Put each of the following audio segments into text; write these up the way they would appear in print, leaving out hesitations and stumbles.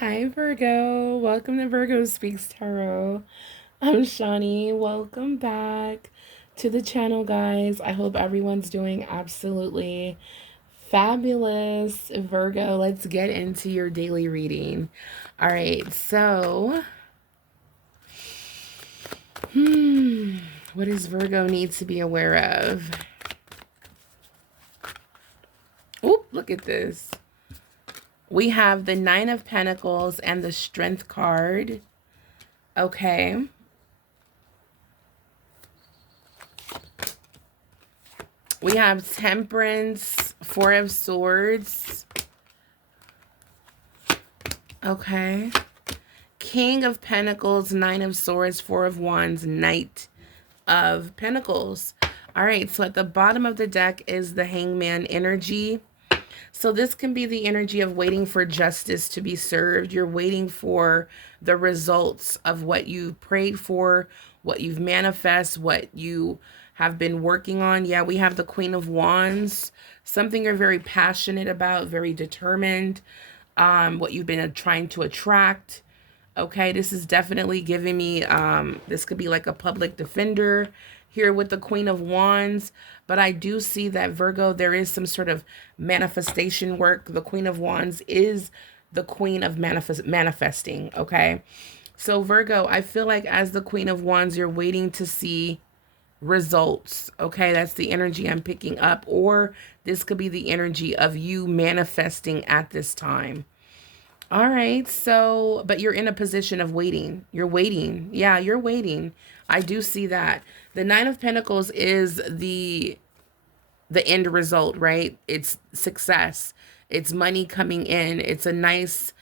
Hi, Virgo. Welcome to Virgo Speaks Tarot. I'm Shawnee. Welcome back to the channel, guys. I hope everyone's doing absolutely fabulous. Virgo, let's get into your daily reading. All right, so, what does Virgo need to be aware of? Oop, look at this. We have the Nine of Pentacles and the Strength card. Okay. We have Temperance, Four of Swords. Okay. King of Pentacles, Nine of Swords, Four of Wands, Knight of Pentacles. All right, so at the bottom of the deck is the Hangman energy. So this can be the energy of waiting for justice to be served. You're waiting for the results of what you prayed for, what you've manifest, what you have been working on. Yeah, we have the Queen of Wands, something you're very passionate about, very determined, what you've been trying to attract. Okay, this is definitely giving me, this could be like a public defender here with the Queen of Wands. But I do see that, Virgo, there is some sort of manifestation work. The Queen of Wands is the queen of manifesting, okay? So, Virgo, I feel like as the Queen of Wands, you're waiting to see results, okay? That's the energy I'm picking up. Or this could be the energy of you manifesting at this time. All right. So, but you're in a position of waiting. You're waiting. Yeah, you're waiting. I do see that. The Nine of Pentacles is the end result, right? It's success. It's money coming in. It's a nice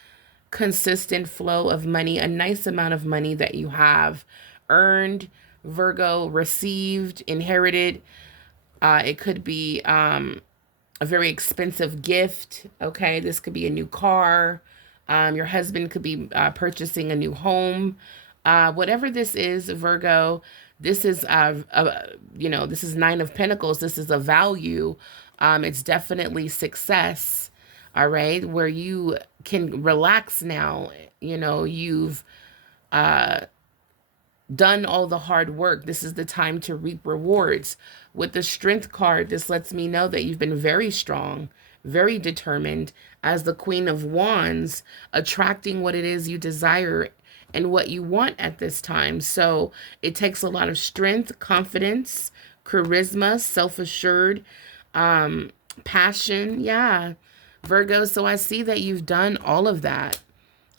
consistent flow of money, a nice amount of money that you have earned, Virgo, received, inherited. It could be a very expensive gift. Okay, this could be a new car. Your husband could be purchasing a new home. Whatever this is, Virgo, this is, this is Nine of Pentacles. This is a value. It's definitely success. All right, where you can relax now. You've done all the hard work. This is the time to reap rewards. With the Strength card, this lets me know that you've been very strong, very determined as the Queen of Wands, attracting what it is you desire and what you want at this time. So it takes a lot of strength, confidence, charisma, self-assured, passion. Yeah, Virgo. So I see that you've done all of that.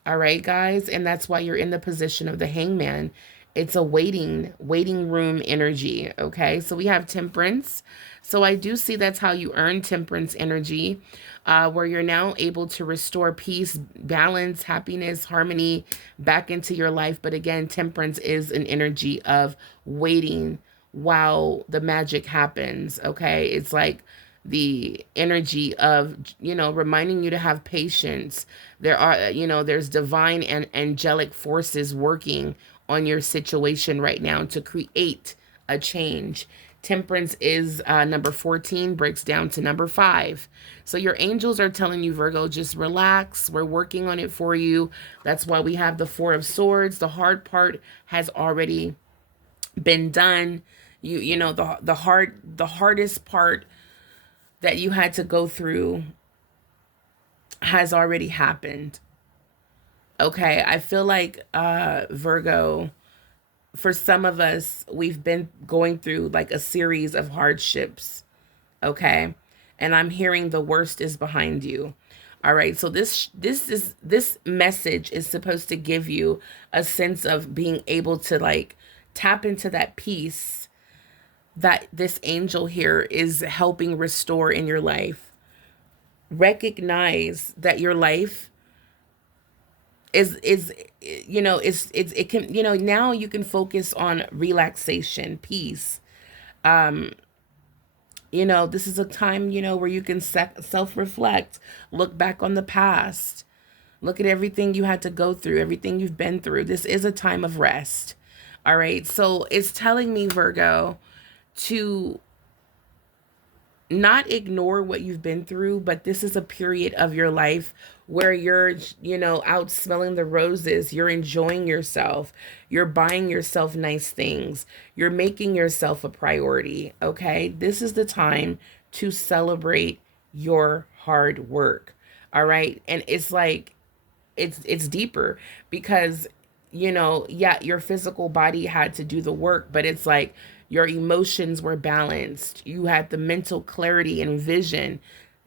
All right, guys. And that's why you're in the position of the Hangman. It's a waiting room energy. Okay. So we have Temperance. So I do see that's how you earn Temperance energy, where you're now able to restore peace, balance, happiness, harmony back into your life. But again, Temperance is an energy of waiting while the magic happens. Okay. It's like the energy of, reminding you to have patience. There's divine and angelic forces working on your situation right now to create a change. Temperance is number 14, breaks down to number 5. So your angels are telling you, Virgo, just relax. We're working on it for you. That's why we have the Four of Swords. The hard part has already been done. The hardest part that you had to go through has already happened. Okay, I feel like Virgo, for some of us, we've been going through like a series of hardships. Okay, and I'm hearing the worst is behind you. All right, so this message is supposed to give you a sense of being able to like tap into that peace that this angel here is helping restore in your life. Recognize that your life is it can, now you can focus on relaxation, peace. This is a time, where you can self-reflect, look back on the past, look at everything you had to go through, everything you've been through. This is a time of rest. All right, so it's telling me, Virgo, to not ignore what you've been through, but this is a period of your life where you're, out smelling the roses, you're enjoying yourself, you're buying yourself nice things, you're making yourself a priority, okay? This is the time to celebrate your hard work. All right? And it's like it's deeper because yeah, your physical body had to do the work, but it's like your emotions were balanced, you had the mental clarity and vision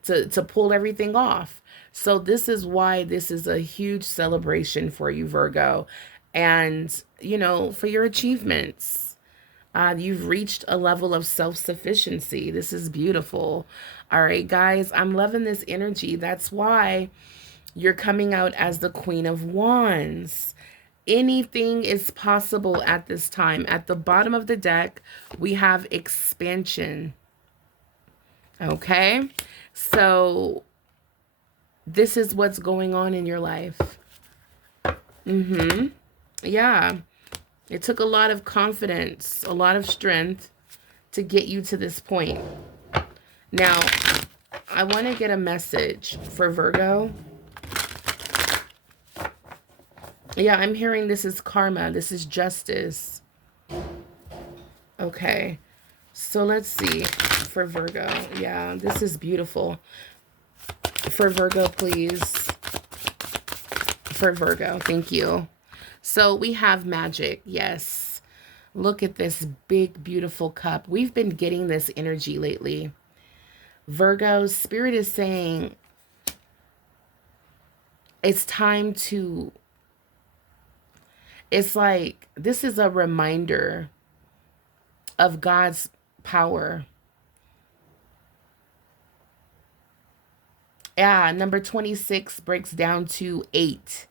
to pull everything off. So this is why this is a huge celebration for you, Virgo, and for your achievements. You've reached a level of self-sufficiency. This is beautiful. All right, guys, I'm loving this energy. That's why you're coming out as the Queen of Wands. Anything is possible at this time. At the bottom of the deck, we have expansion. Okay? So, this is what's going on in your life. Yeah. It took a lot of confidence, a lot of strength to get you to this point. Now, I want to get a message for Virgo. Yeah, I'm hearing this is karma. This is justice. Okay. So let's see for Virgo. Yeah, this is beautiful. For Virgo, please. For Virgo, thank you. So we have magic. Yes. Look at this big, beautiful cup. We've been getting this energy lately. Virgo, Spirit is saying it's time to... It's like this is a reminder of God's power. Yeah, number 26 breaks down to 8.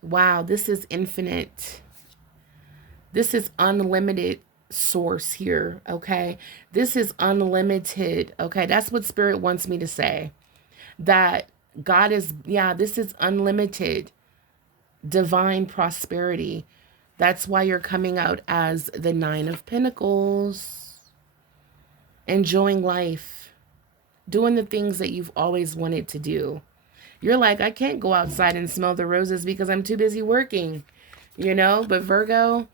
Wow, this is infinite. This is unlimited source here, okay? This is unlimited, okay? That's what Spirit wants me to say. That God is, yeah, this is unlimited divine prosperity. That's why you're coming out as the 9 of Pentacles. Enjoying life. Doing the things that you've always wanted to do. You're like, I can't go outside and smell the roses because I'm too busy working. But Virgo,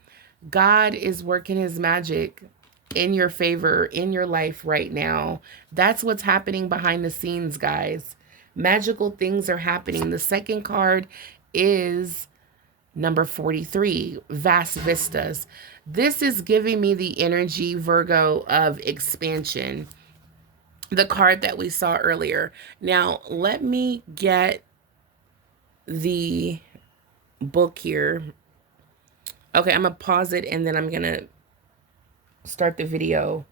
God is working his magic in your favor, in your life right now. That's what's happening behind the scenes, guys. Magical things are happening. The second card is number 43, vast vistas. This is giving me the energy, Virgo, of expansion. The card that we saw earlier. Now, let me get the book here. Okay, I'm going to pause it and then I'm going to start the video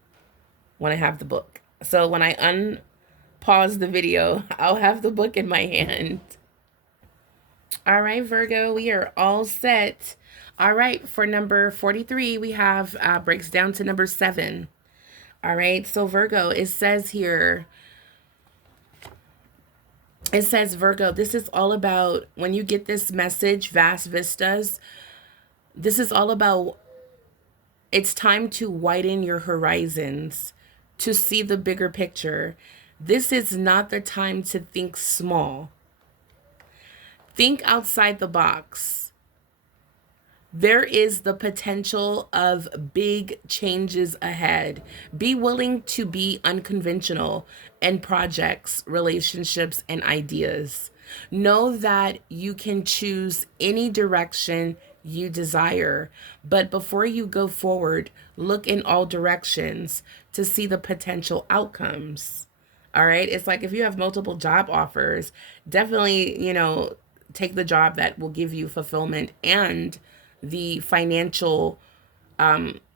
when I have the book. So when I unpause the video, I'll have the book in my hand. All right, Virgo, we are all set. All right, for number 43, we have breaks down to number 7. All right, so Virgo, it says here, Virgo, this is all about, when you get this message, vast vistas, this is all about, it's time to widen your horizons, to see the bigger picture. This is not the time to think small. Think outside the box. There is the potential of big changes ahead. Be willing to be unconventional in projects, relationships, and ideas. Know that you can choose any direction you desire, but before you go forward, look in all directions to see the potential outcomes. All right? It's like if you have multiple job offers, definitely, take the job that will give you fulfillment and the financial,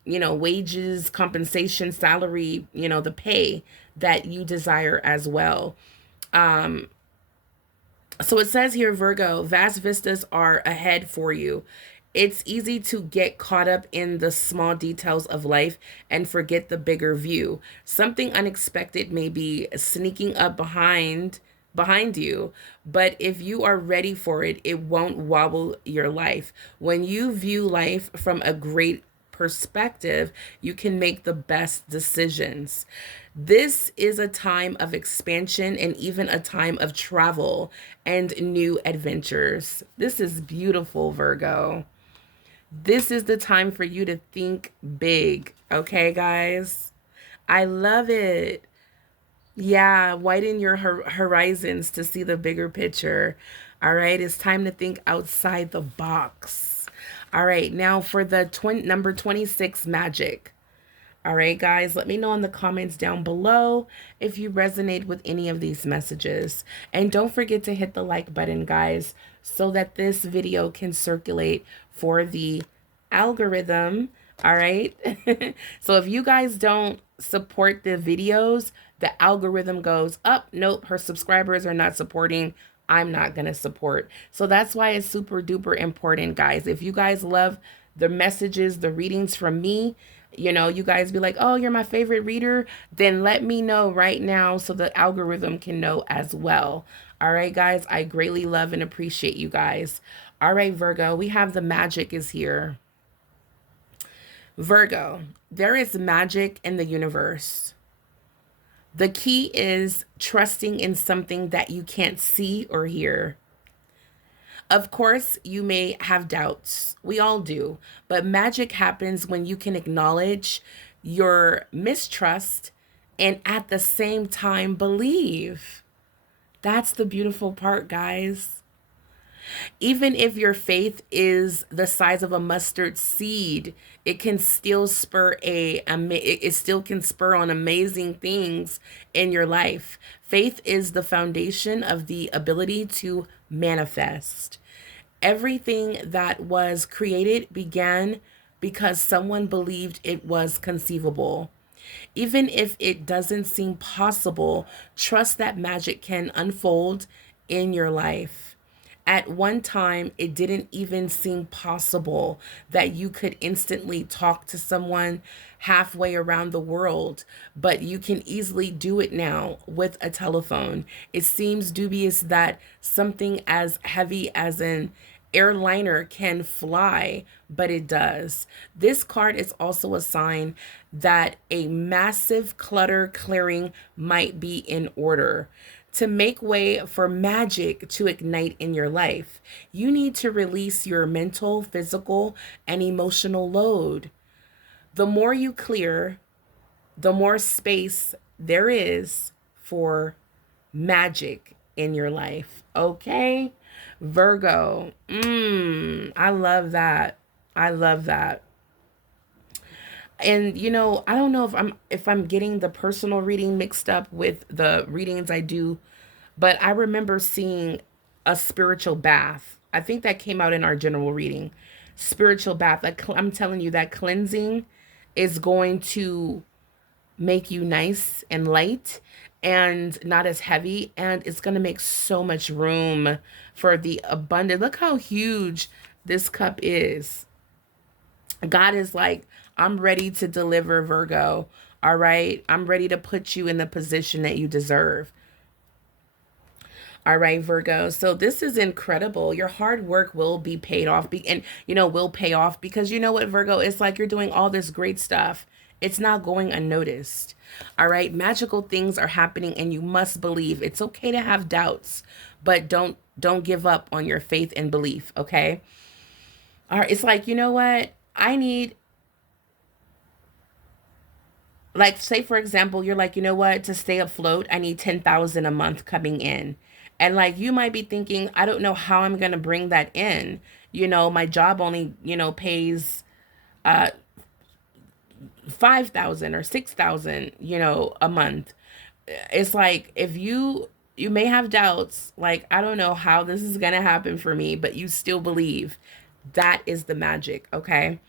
wages, compensation, salary, the pay that you desire as well. So it says here, Virgo, vast vistas are ahead for you. It's easy to get caught up in the small details of life and forget the bigger view. Something unexpected may be sneaking up behind you, but if you are ready for it, it won't wobble your life. When you view life from a great perspective, you can make the best decisions. This is a time of expansion and even a time of travel and new adventures. This is beautiful, Virgo. This is the time for you to think big, okay, guys? I love it. Yeah, widen your horizons to see the bigger picture. All right, it's time to think outside the box. All right, now for the number 26 magic. All right, guys, let me know in the comments down below if you resonate with any of these messages. And don't forget to hit the like button, guys, so that this video can circulate for the algorithm. All right. So if you guys don't support the videos, the algorithm goes up. Nope, her subscribers are not supporting. I'm not going to support. So that's why it's super duper important, guys. If you guys love the messages, the readings from me, you know, you guys be like, oh, you're my favorite reader, then let me know right now so the algorithm can know as well. All right, guys, I greatly love and appreciate you guys. All right, Virgo, we have the magic is here. Virgo, there is magic in the universe. The key is trusting in something that you can't see or hear. Of course, you may have doubts. We all do. But magic happens when you can acknowledge your mistrust and at the same time believe. That's the beautiful part, guys. Even if your faith is the size of a mustard seed, it can still spur it still can spur on amazing things in your life. Faith is the foundation of the ability to manifest. Everything that was created began because someone believed it was conceivable. Even if it doesn't seem possible, trust that magic can unfold in your life. At one time, it didn't even seem possible that you could instantly talk to someone halfway around the world, but you can easily do it now with a telephone. It seems dubious that something as heavy as an airliner can fly, but it does. This card is also a sign that a massive clutter clearing might be in order. To make way for magic to ignite in your life, you need to release your mental, physical, and emotional load. The more you clear, the more space there is for magic in your life. Okay? Virgo. I love that. I love that. And you know, I don't know if I'm getting the personal reading mixed up with the readings I do, but I remember seeing a spiritual bath. I think that came out in our general reading. Spiritual bath. Like I'm telling you, that cleansing is going to make you nice and light and not as heavy, and it's going to make so much room for the abundant. Look how huge this cup is. God is like, I'm ready to deliver, Virgo. All right, I'm ready to put you in the position that you deserve. All right, Virgo. So this is incredible. Your hard work will be paid off, and will pay off, because you know what, Virgo, it's like you're doing all this great stuff. It's not going unnoticed. All right, magical things are happening, and you must believe. It's okay to have doubts, but don't give up on your faith and belief. Okay. All right. It's like, you know what? I need, like, say for example, you're like, you know what, to stay afloat, I need 10,000 a month coming in. And like, you might be thinking, I don't know how I'm going to bring that in. My job only, pays 5,000 or 6,000, a month. It's like, if you may have doubts, like, I don't know how this is going to happen for me, but you still believe. That is the magic. Okay.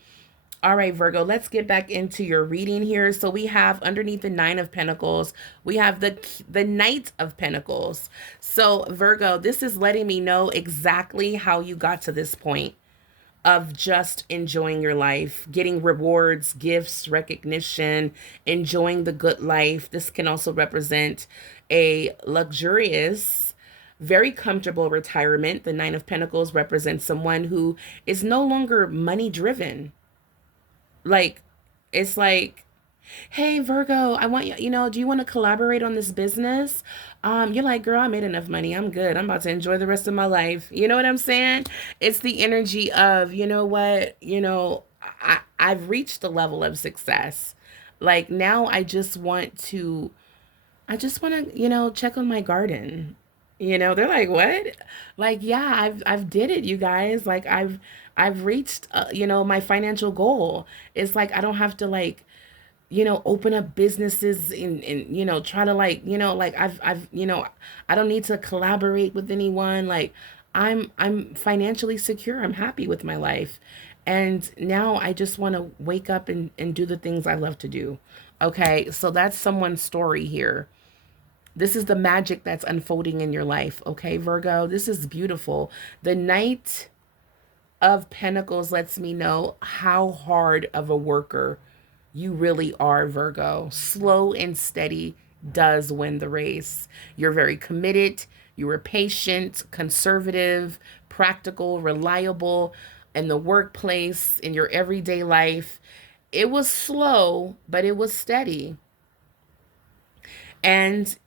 All right, Virgo, let's get back into your reading here. So we have underneath the Nine of Pentacles, we have the Knight of Pentacles. So Virgo, this is letting me know exactly how you got to this point of just enjoying your life, getting rewards, gifts, recognition, enjoying the good life. This can also represent a luxurious, very comfortable retirement. The Nine of Pentacles represents someone who is no longer money driven. Like, it's like Hey Virgo, I want you, do you want to collaborate on this business? You're like, girl, I made enough money. I'm good. I'm about to enjoy the rest of my life. You know what I'm saying? It's the energy of, you know what, I've reached the level of success. Like now I just want to, check on my garden. They're like, "What?" Like, yeah, I've did it, you guys. Like I've reached my financial goal. It's like I don't have to like open up businesses and try to like, like I've I don't need to collaborate with anyone. Like I'm financially secure. I'm happy with my life. And now I just want to wake up and do the things I love to do. Okay, so that's someone's story here. This is the magic that's unfolding in your life. Okay, Virgo, this is beautiful. The Knight of Pentacles lets me know how hard of a worker you really are, Virgo. Slow and steady does win the race. You're very committed, you were patient, conservative, practical, reliable in the workplace, in your everyday life. It was slow, but it was steady. And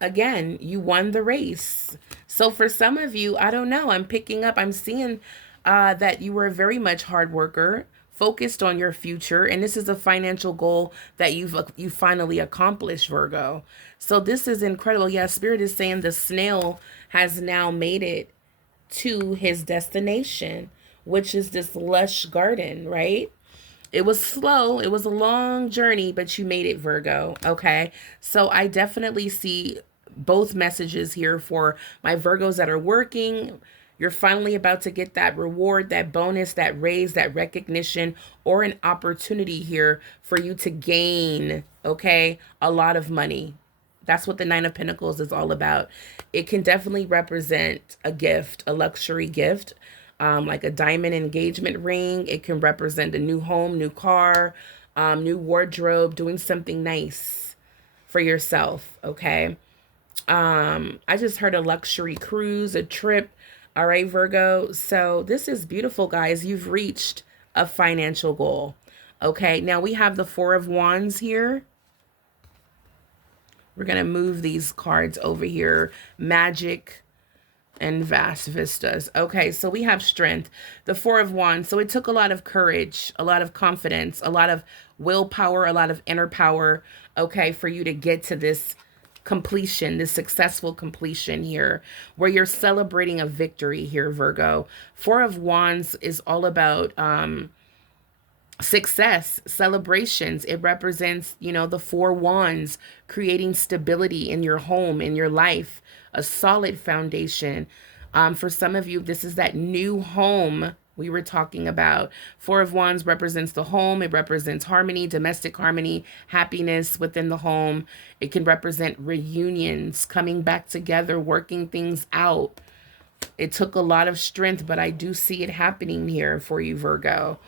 again, you won the race. So for some of you, I don't know, I'm seeing that you were a very much hard worker, focused on your future, and this is a financial goal that you finally accomplished, Virgo. So this is incredible. Yeah, Spirit is saying the snail has now made it to his destination, which is this lush garden, right? It was slow. It was a long journey, but you made it, Virgo. Okay. So I definitely see both messages here for my Virgos that are working. You're finally about to get that reward, that bonus, that raise, that recognition, or an opportunity here for you to gain, okay, a lot of money. That's what the Nine of Pentacles is all about. It can definitely represent a gift, a luxury gift, like a diamond engagement ring. It can represent a new home, new car, new wardrobe, doing something nice for yourself. Okay. I just heard a luxury cruise, a trip. All right, Virgo. So this is beautiful, guys. You've reached a financial goal. Okay. Now we have the Four of Wands here. We're going to move these cards over here. Magic and vast vistas. Okay, so we have strength, the Four of Wands. So it took a lot of courage, a lot of confidence, a lot of willpower, a lot of inner power, okay, for you to get to this completion, this successful completion here, where you're celebrating a victory here, Virgo. Four of Wands is all about success, celebrations. It represents, the four wands, creating stability in your home, in your life, a solid foundation. For some of you, this is that new home we were talking about. Four of Wands represents the home. It represents harmony, domestic harmony, happiness within the home. It can represent reunions, coming back together, working things out. It took a lot of strength, but I do see it happening here for you, Virgo.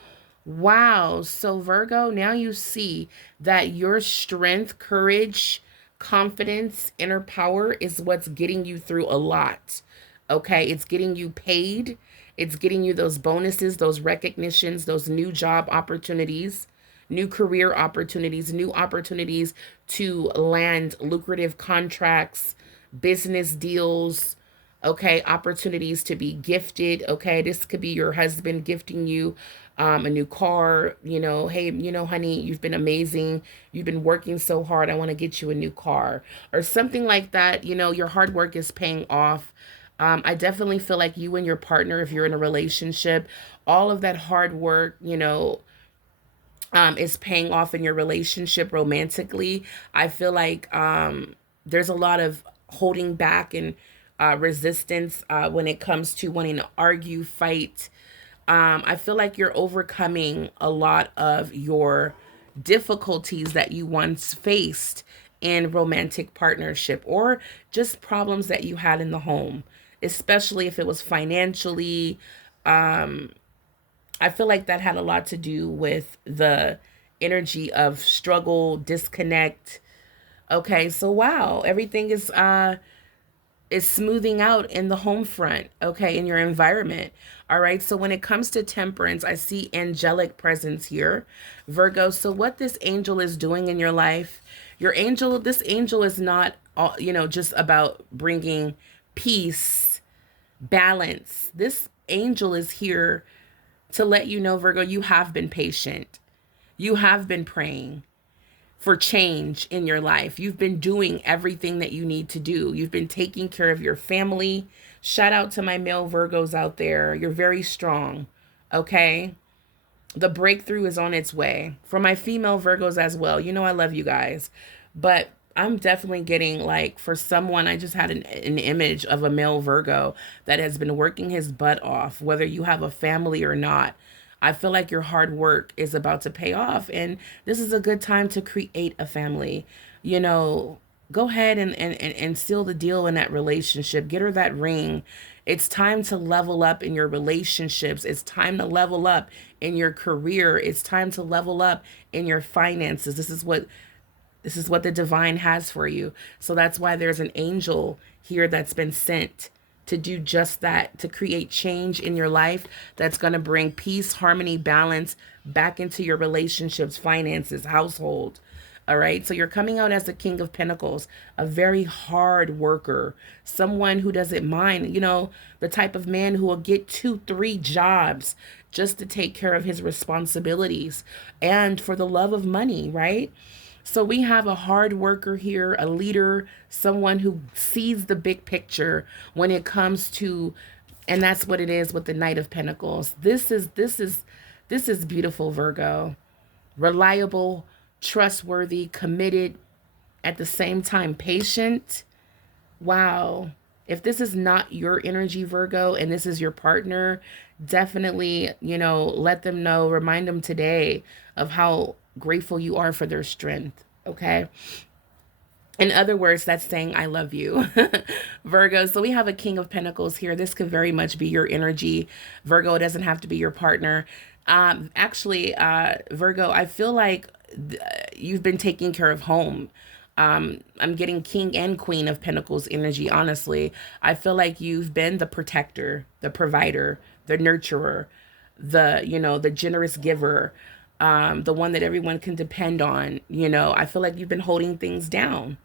Wow. So, Virgo, now you see that your strength, courage, confidence, inner power is what's getting you through a lot. Okay. It's getting you paid. It's getting you those bonuses, those recognitions, those new job opportunities, new career opportunities, new opportunities to land lucrative contracts, business deals, okay, opportunities to be gifted. Okay, this could be your husband gifting you a new car. Hey, honey, you've been amazing, you've been working so hard, I want to get you a new car, or something like that. Your hard work is paying off. I definitely feel like you and your partner, if you're in a relationship, all of that hard work, is paying off in your relationship romantically. I feel like there's a lot of holding back and resistance when it comes to wanting to argue, fight. I feel like you're overcoming a lot of your difficulties that you once faced in romantic partnership, or just problems that you had in the home, especially if it was financially. I feel like that had a lot to do with the energy of struggle, disconnect. Okay, so wow, everything is is smoothing out in the home front, okay, in your environment. All right. So when it comes to temperance, I see angelic presence here, Virgo. So what this angel is doing in your life, this angel is not, just about bringing peace, balance. This angel is here to let you know, Virgo, you have been patient. You have been praying for change in your life. You've been doing everything that you need to do. You've been taking care of your family. Shout out to my male Virgos out there. You're very strong. Okay? The breakthrough is on its way. For my female Virgos as well. You know I love you guys. But I'm definitely getting, like, for someone, I just had an image of a male Virgo that has been working his butt off, whether you have a family or not. I feel like your hard work is about to pay off, and this is a good time to create a family. You know, go ahead and seal the deal in that relationship. Get her that ring. It's time to level up in your relationships. It's time to level up in your career. It's time to level up in your finances. This is what the divine has for you. So that's why there's an angel here that's been sent to do just that, to create change in your life that's going to bring peace, harmony, balance back into your relationships, finances, household. All right. So you're coming out as the King of Pentacles, a very hard worker, someone who doesn't mind, the type of man who will get 2, 3 jobs just to take care of his responsibilities and for the love of money, right? So we have a hard worker here, a leader, someone who sees the big picture when it comes to, and that's what it is with the Knight of Pentacles. This is beautiful, Virgo. Reliable, trustworthy, committed, at the same time patient. Wow. If this is not your energy, Virgo, and this is your partner, definitely, let them know, remind them today of how grateful you are for their strength. Okay. In other words, that's saying, I love you, Virgo. So we have a King of Pentacles here. This could very much be your energy, Virgo. It doesn't have to be your partner. Actually, Virgo, I feel like you've been taking care of home. I'm getting King and Queen of Pentacles energy, honestly. I feel like you've been the protector, the provider, the nurturer, the generous giver, the one that everyone can depend on. I feel like you've been holding things down.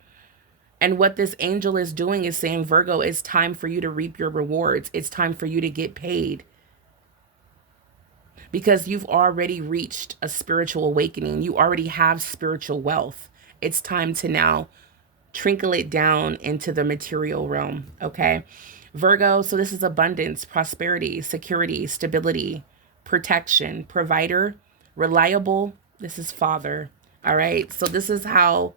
And what this angel is doing is saying, Virgo, it's time for you to reap your rewards. It's time for you to get paid. Because you've already reached a spiritual awakening. You already have spiritual wealth. It's time to now trickle it down into the material realm, okay? Virgo, so this is abundance, prosperity, security, stability, protection, provider, reliable. This is father, all right? So this is how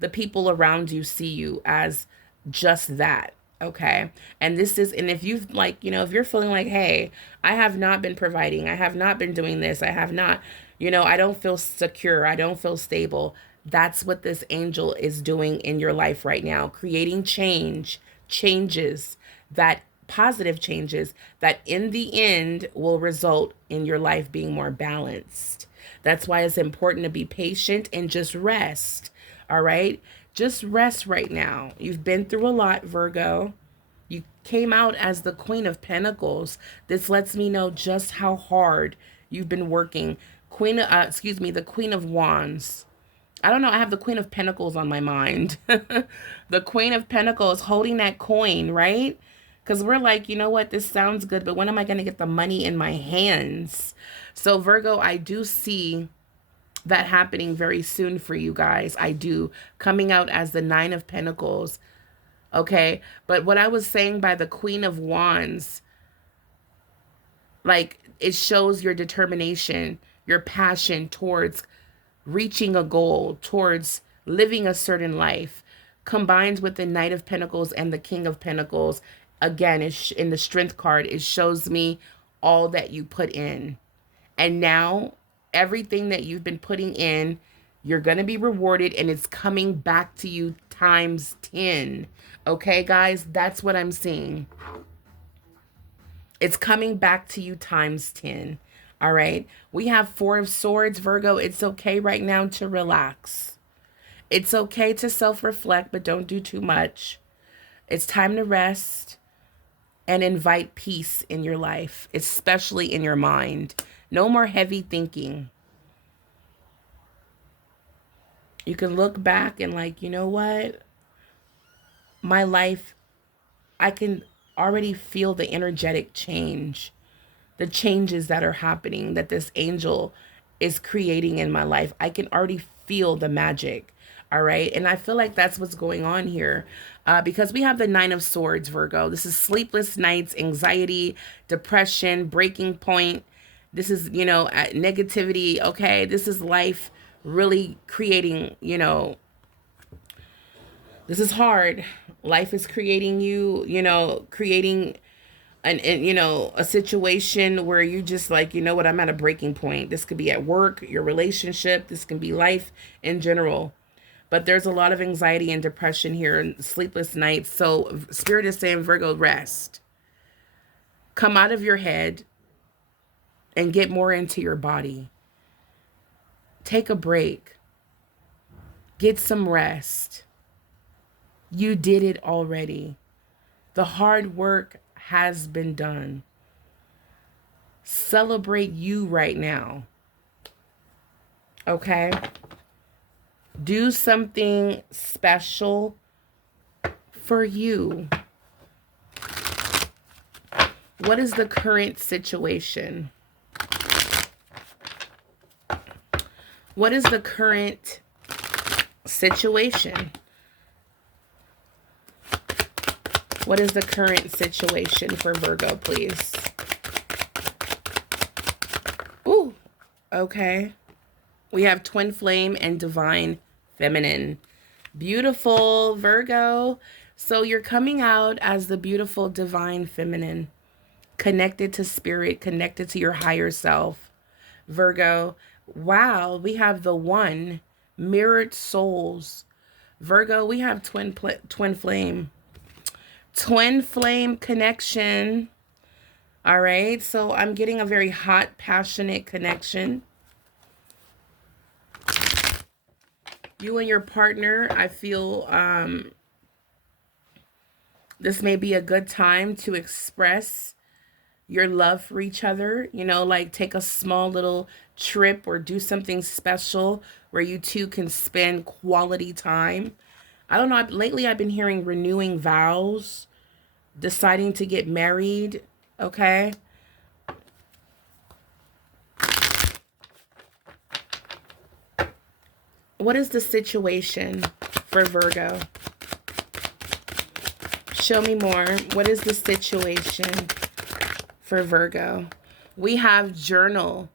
the people around you see you, as just that, okay? And if you've if you're feeling like, hey, I have not been providing, I have not been doing this, I have not, I don't feel secure, I don't feel stable. That's what this angel is doing in your life right now, creating changes, that positive changes that in the end will result in your life being more balanced. That's why it's important to be patient and just rest. All right. Just rest right now. You've been through a lot, Virgo. You came out as the Queen of Pentacles. This lets me know just how hard you've been working. The Queen of Wands. I don't know. I have the Queen of Pentacles on my mind. The Queen of Pentacles holding that coin, right? Because we're like, you know what? This sounds good, but when am I going to get the money in my hands? So Virgo, I do see that happening very soon for you guys. I do. Coming out as the 9 of Pentacles. Okay. But what I was saying by the Queen of Wands, like, it shows your determination, your passion towards reaching a goal, towards living a certain life, combined with the Knight of Pentacles and the King of Pentacles. Again, in the Strength card, it shows me all that you put in. And now everything that you've been putting in, you're going to be rewarded, and it's coming back to you times 10. Okay, guys, that's what I'm seeing. It's coming back to you times 10. All right. We have 4 of Swords, Virgo. It's okay right now to relax. It's okay to self-reflect, but don't do too much. It's time to rest and invite peace in your life, especially in your mind. No more heavy thinking. You can look back and like, you know what? My life, I can already feel the energetic change, the changes that are happening, that this angel is creating in my life. I can already feel the magic. All right. And I feel like that's what's going on here, because we have the Nine of Swords, Virgo. This is sleepless nights, anxiety, depression, breaking point. This is, negativity. Okay. This is life really creating, this is hard. Life is creating you, creating a situation where you just like, you know what, I'm at a breaking point. This could be at work, your relationship, this can be life in general. But there's a lot of anxiety and depression here and sleepless nights. So Spirit is saying, Virgo, rest. Come out of your head and get more into your body. Take a break. Get some rest. You did it already. The hard work has been done. Celebrate you right now. Okay? Do something special for you. What is the current situation? What is the current situation? What is the current situation for Virgo, please? Ooh, okay. We have Twin Flame and Divine Feminine. Beautiful, Virgo. So you're coming out as the beautiful Divine Feminine, connected to spirit, connected to your higher self, Virgo. Wow, we have the One, mirrored souls. Virgo, we have twin flame. Twin flame connection. All right, so I'm getting a very hot, passionate connection. You and your partner, I feel this may be a good time to express your love for each other, like take a small little trip or do something special where you two can spend quality time. I don't know, lately I've been hearing renewing vows, deciding to get married, okay? What is the situation for Virgo? Show me more. What is the situation for Virgo? We have journal.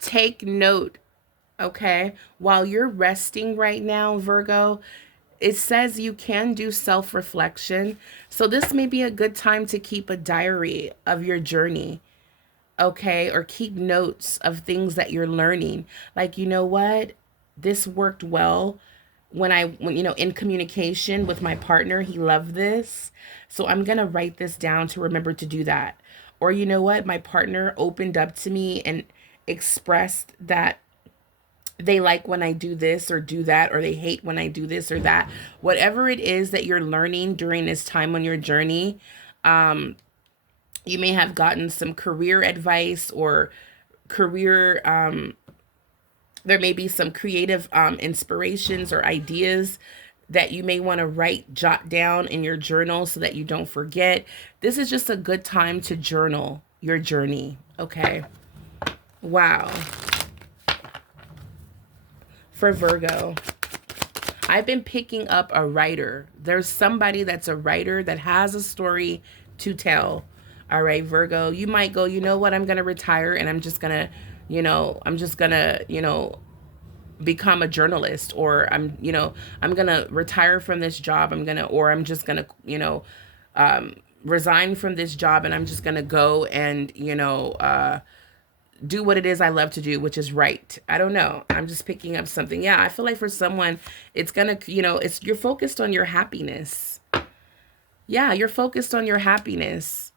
Take note, okay? While you're resting right now, Virgo, it says you can do self-reflection. So this may be a good time to keep a diary of your journey, okay? Or keep notes of things that you're learning. Like, you know what? This worked well when in communication with my partner. He loved this. So I'm going to write this down to remember to do that. Or you know what? My partner opened up to me and expressed that they like when I do this or do that, or they hate when I do this or that. Whatever it is that you're learning during this time on your journey, you may have gotten some career advice or career, there may be some creative inspirations or ideas that you may want to jot down in your journal so that you don't forget. This is just a good time to journal your journey, okay? Wow. For Virgo, I've been picking up a writer. There's somebody that's a writer that has a story to tell. All right, Virgo, you might go, you know what, I'm going to retire and I'm just going to, become a journalist, or I'm going to retire from this job. I'm just going to, resign from this job and I'm just going to go and, do what it is I love to do, which is write. I don't know. I'm just picking up something. Yeah, I feel like for someone, it's going to, you're focused on your happiness. Yeah, you're focused on your happiness.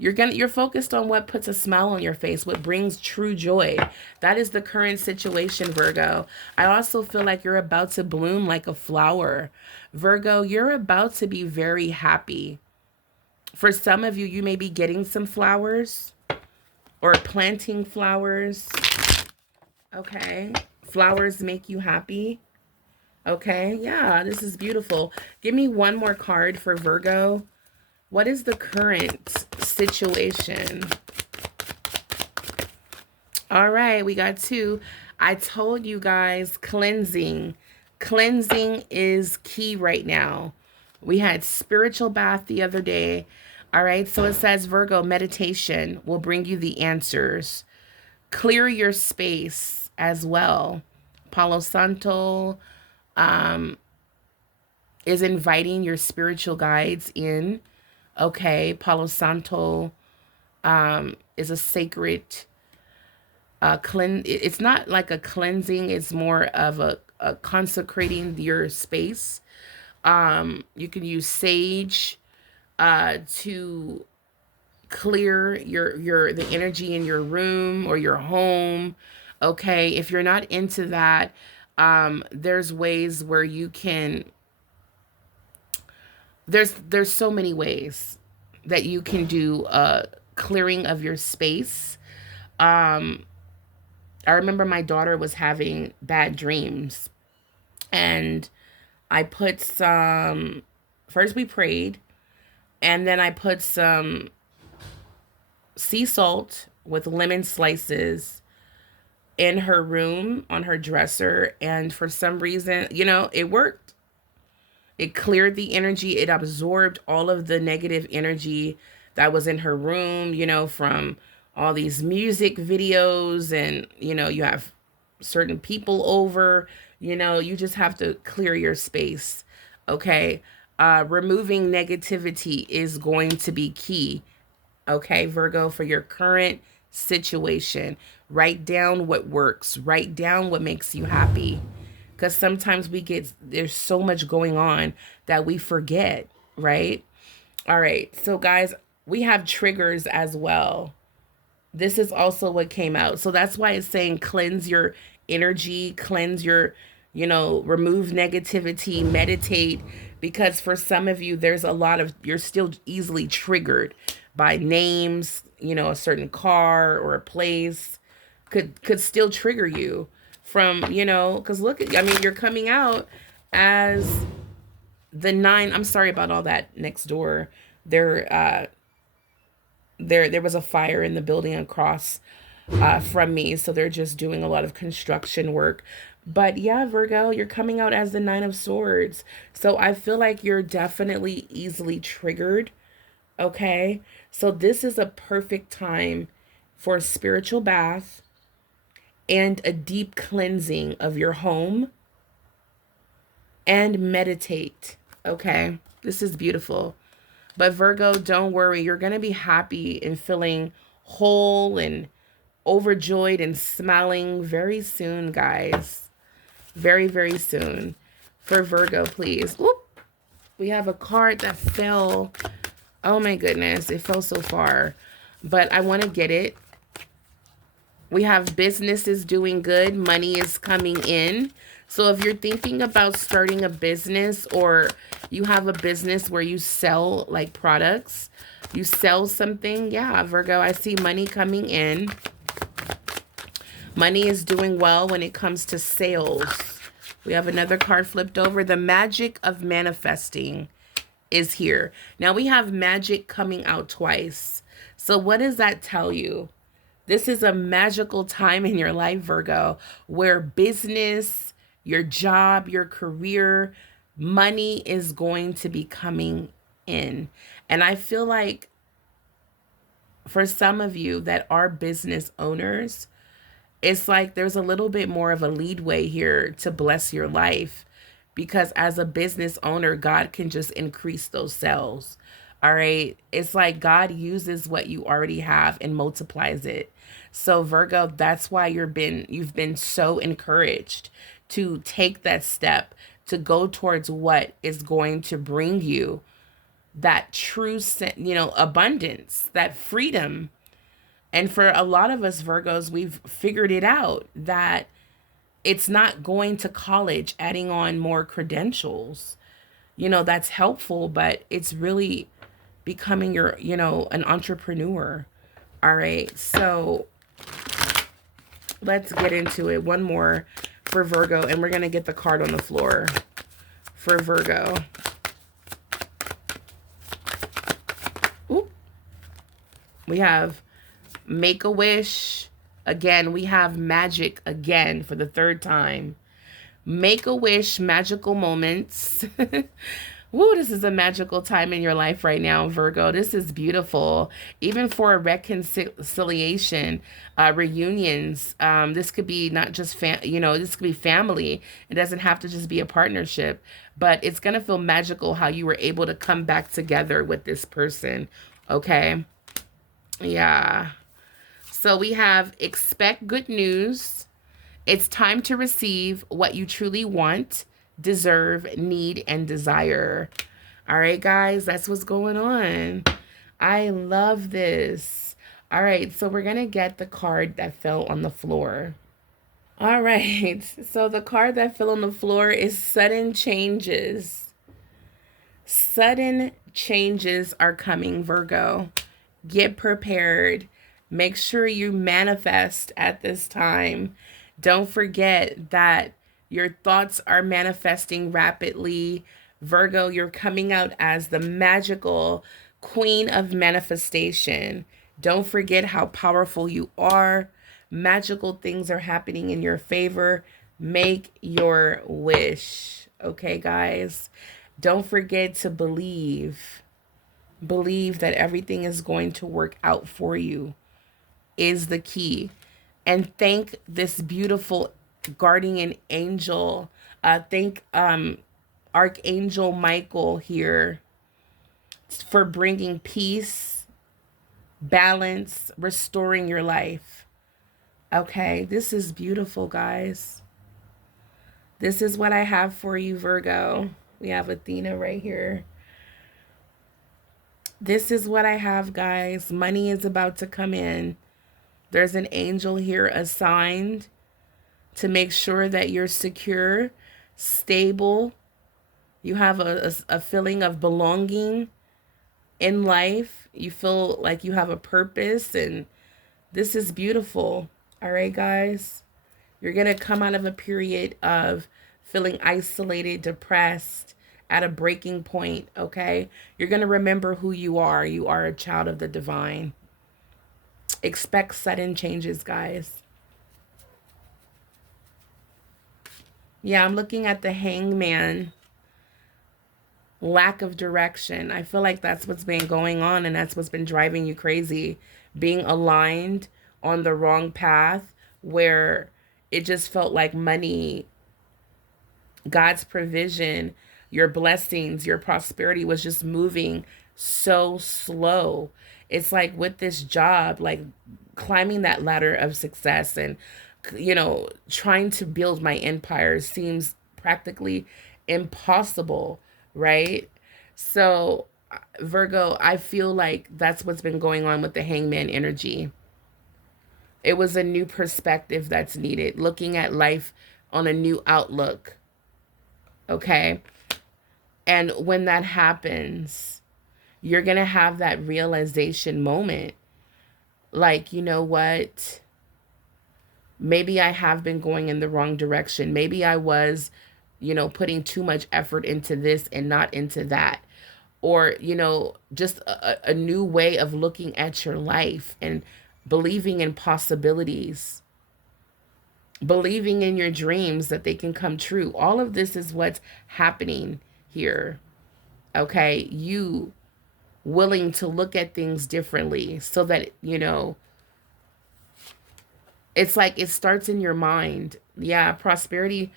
You're focused on what puts a smile on your face, what brings true joy. That is the current situation, Virgo. I also feel like you're about to bloom like a flower. Virgo, you're about to be very happy. For some of you, you may be getting some flowers or planting flowers. Okay. Flowers make you happy. Okay. Yeah, this is beautiful. Give me one more card for Virgo. What is the current situation? All right, we got two. I told you guys, cleansing. Cleansing is key right now. We had spiritual bath the other day. All right, so it says Virgo, meditation will bring you the answers. Clear your space as well. Palo Santo is inviting your spiritual guides in. Okay, Palo Santo is a sacred it's not like a cleansing, it's more of a consecrating your space. You can use sage to clear the energy in your room or your home. Okay, if you're not into that, there's ways where you can there's so many ways that you can do a clearing of your space. um I remember my daughter was having bad dreams, and I put some, first we prayed, and then I put some sea salt with lemon slices in her room on her dresser. And for some reason, it worked. It cleared the energy. It absorbed all of the negative energy that was in her room, from all these music videos. And, you have certain people over, you just have to clear your space. Okay. Removing negativity is going to be key. Okay, Virgo, for your current situation. Write down what works. Write down what makes you happy. Because sometimes there's so much going on that we forget, right? All right, so guys, we have triggers as well. This is also what came out. So that's why it's saying cleanse your energy, cleanse your, remove negativity, meditate. Because for some of you, you're still easily triggered by names, a certain car or a place could still trigger you from, because you're coming out as the nine. I'm sorry about all that next door. There was a fire in the building across from me, so they're just doing a lot of construction work. But yeah, Virgo, you're coming out as the Nine of Swords, so I feel like you're definitely easily triggered. Okay, so this is a perfect time for a spiritual bath and a deep cleansing of your home, and meditate. Okay, this is beautiful. But Virgo, don't worry. You're going to be happy and feeling whole and overjoyed and smiling very soon, guys. Very, very soon. For Virgo, please. Whoop. We have a card that fell. Oh my goodness. It fell so far. But I want to get it. We have businesses doing good. Money is coming in. So if you're thinking about starting a business, or you have a business where you sell like products, you sell something, yeah, Virgo, I see money coming in. Money is doing well when it comes to sales. We have another card flipped over. The magic of manifesting is here. Now we have magic coming out twice. So what does that tell you? This is a magical time in your life, Virgo, where business, your job, your career, money is going to be coming in. And I feel like for some of you that are business owners, it's like there's a little bit more of a leadway here to bless your life, because as a business owner, God can just increase those sales. All right. It's like God uses what you already have and multiplies it. So Virgo, that's why you've been so encouraged to take that step, to go towards what is going to bring you that true, abundance, that freedom. And for a lot of us Virgos, we've figured it out that it's not going to college, adding on more credentials. That's helpful, but it's really becoming an entrepreneur. All right. So let's get into it. One more for Virgo, and we're going to get the card on the floor for Virgo. Oop. We have Make-A-Wish. Again, we have magic again for the third time. Make-A-Wish, magical moments. Woo, this is a magical time in your life right now, Virgo. This is beautiful. Even for a reconciliation, reunions. This could be not just, this could be family. It doesn't have to just be a partnership. But it's going to feel magical how you were able to come back together with this person. Okay? Yeah. So we have expect good news. It's time to receive what you truly want, deserve, need, and desire. All right, guys, that's what's going on. I love this. All right, so we're going to get the card that fell on the floor. All right, so the card that fell on the floor is sudden changes. Sudden changes are coming, Virgo. Get prepared. Make sure you manifest at this time. Don't forget that your thoughts are manifesting rapidly. Virgo, you're coming out as the magical queen of manifestation. Don't forget how powerful you are. Magical things are happening in your favor. Make your wish. Okay, guys? Don't forget to believe. Believe that everything is going to work out for you is the key. And thank this beautiful guardian angel. Thank Archangel Michael here for bringing peace, balance, restoring your life. Okay, this is beautiful, guys. This is what I have for you, Virgo. We have Athena right here. This is what I have, guys. Money is about to come in. There's an angel here assigned to make sure that you're secure, stable. You have a feeling of belonging in life. You feel like you have a purpose, and this is beautiful. All right, guys? You're going to come out of a period of feeling isolated, depressed, at a breaking point, okay? You're going to remember who you are. You are a child of the divine. Expect sudden changes, guys. Yeah, I'm looking at the Hangman. Lack of direction. I feel like that's what's been going on, and that's what's been driving you crazy. Being aligned on the wrong path where it just felt like money, God's provision, your blessings, your prosperity was just moving so slow. It's like with this job, like climbing that ladder of success and, trying to build my empire seems practically impossible, right? So, Virgo, I feel like that's what's been going on with the Hangman energy. It was a new perspective that's needed, looking at life on a new outlook. Okay? And when that happens, you're going to have that realization moment. Like, you know what? Maybe I have been going in the wrong direction. Maybe I was, putting too much effort into this and not into that. Or, just a new way of looking at your life and believing in possibilities. Believing in your dreams that they can come true. All of this is what's happening here. Okay, you willing to look at things differently so that, it's like it starts in your mind. Yeah, prosperity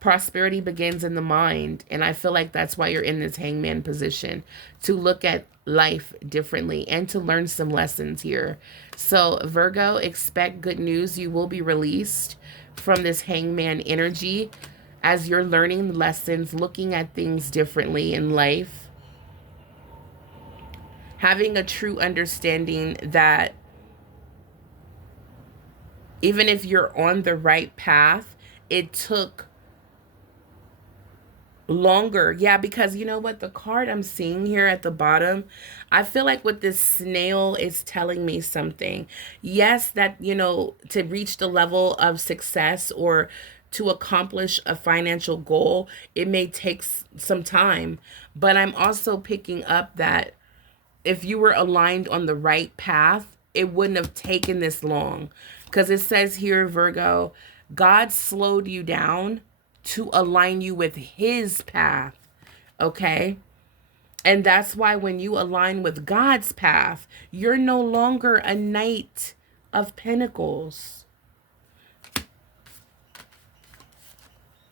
begins in the mind. And I feel like that's why you're in this Hangman position, to look at life differently and to learn some lessons here. So Virgo, expect good news. You will be released from this Hangman energy as you're learning lessons, looking at things differently in life. Having a true understanding that even if you're on the right path, it took longer. Yeah, because you know what? The card I'm seeing here at the bottom, I feel like with this snail is telling me something. Yes, that, to reach the level of success or to accomplish a financial goal, it may take some time. But I'm also picking up that if you were aligned on the right path, it wouldn't have taken this long. Because it says here, Virgo, God slowed you down to align you with his path. Okay? And that's why when you align with God's path, you're no longer a Knight of Pentacles.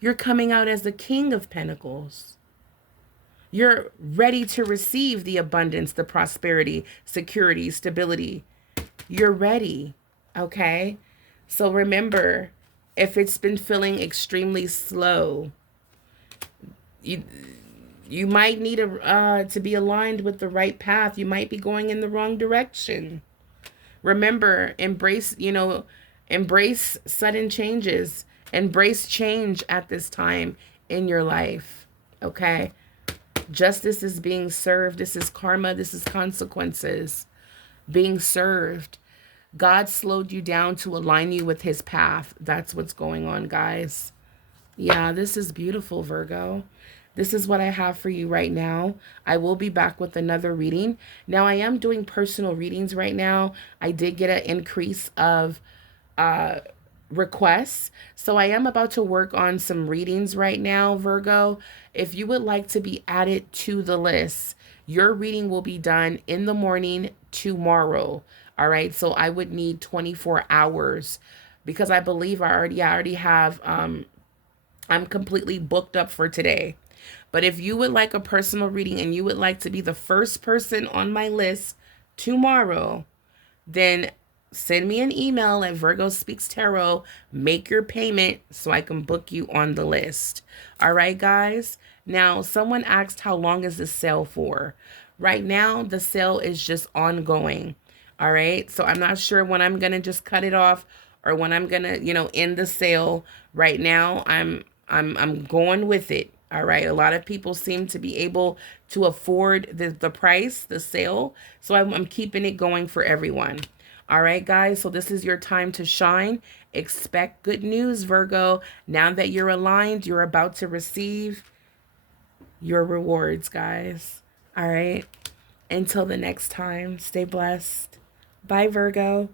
You're coming out as the King of Pentacles. You're ready to receive the abundance, the prosperity, security, stability. You're ready. Okay? So remember, if it's been feeling extremely slow, you you might need to be aligned with the right path. You might be going in the wrong direction. Remember, embrace sudden changes. Embrace change at this time in your life. Okay? Justice is being served. This is karma. This is consequences being served. God slowed you down to align you with his path. That's what's going on, guys. Yeah, this is beautiful, Virgo. This is what I have for you right now. I will be back with another reading. Now, I am doing personal readings right now. I did get an increase of requests. So I am about to work on some readings right now, Virgo. If you would like to be added to the list, your reading will be done in the morning tomorrow. All right. So I would need 24 hours because I believe I already have, I'm completely booked up for today. But if you would like a personal reading and you would like to be the first person on my list tomorrow, then send me an email at Virgo Speaks Tarot. Make your payment so I can book you on the list. All right, guys. Now, someone asked how long is the sale for? Right now, the sale is just ongoing. All right. So I'm not sure when I'm gonna just cut it off or when I'm gonna, end the sale. Right now, I'm going with it. All right. A lot of people seem to be able to afford the price, the sale. So I'm keeping it going for everyone. All right, guys. So this is your time to shine. Expect good news, Virgo. Now that you're aligned, you're about to receive your rewards, guys. All right. Until the next time, stay blessed. Bye, Virgo.